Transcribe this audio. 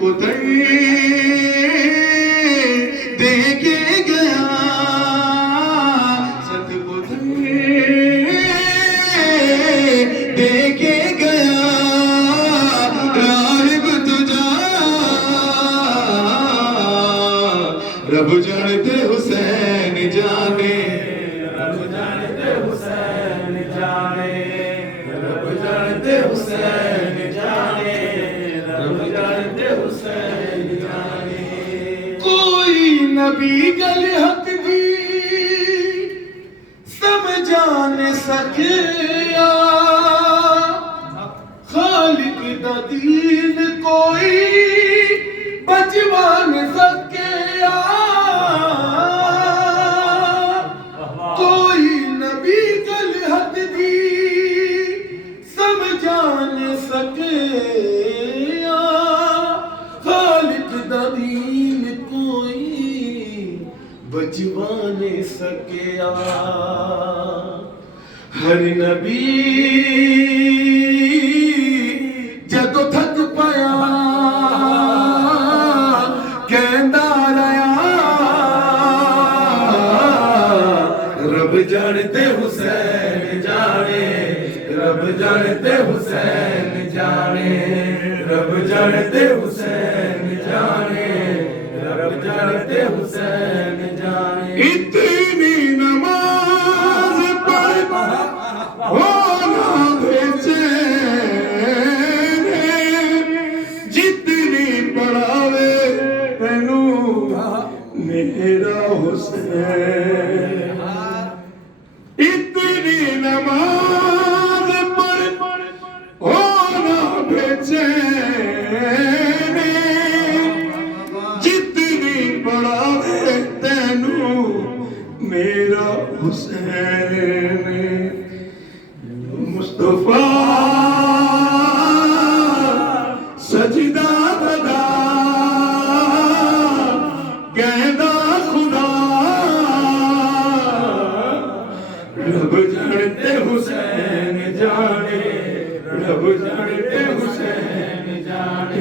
پتر دے کے گیا، ست پتر دے کے گیا، راہب تجھا رب جانتے حسین جانے، رب جانتے حسین جانے، رب جانتے حسین جانے، رب جانتے حسین جانے۔ کوئی نبی گل حق دی سمجھا نہ سکیا، خالق دا دین کوئی بچوا نہ سکیا، کوئی نبی گل حق دی سمجھا نہ سکیا، خالق دا دین کوئی بچوا نہ سکیا۔ ہر نبی جدو تھک پایا کہندا رہیا، رب جانتے حسین جانے، رب جانتے حسین جانے، رب جانتے حسین جانے، رب جانتے حسین جانے۔ اتنی نماز پڑھ ہونا بے چین، جتنی پڑھاوے تینو میرا حسین، اتنی نماز پڑھ ہونا بے چین، جتنی پڑھاوے تینو میرا حسین۔ مصطفیٰ سجدہ بدا کہندا خدا، رب جانتے حسین جانے، رب جانتے حسین جانے۔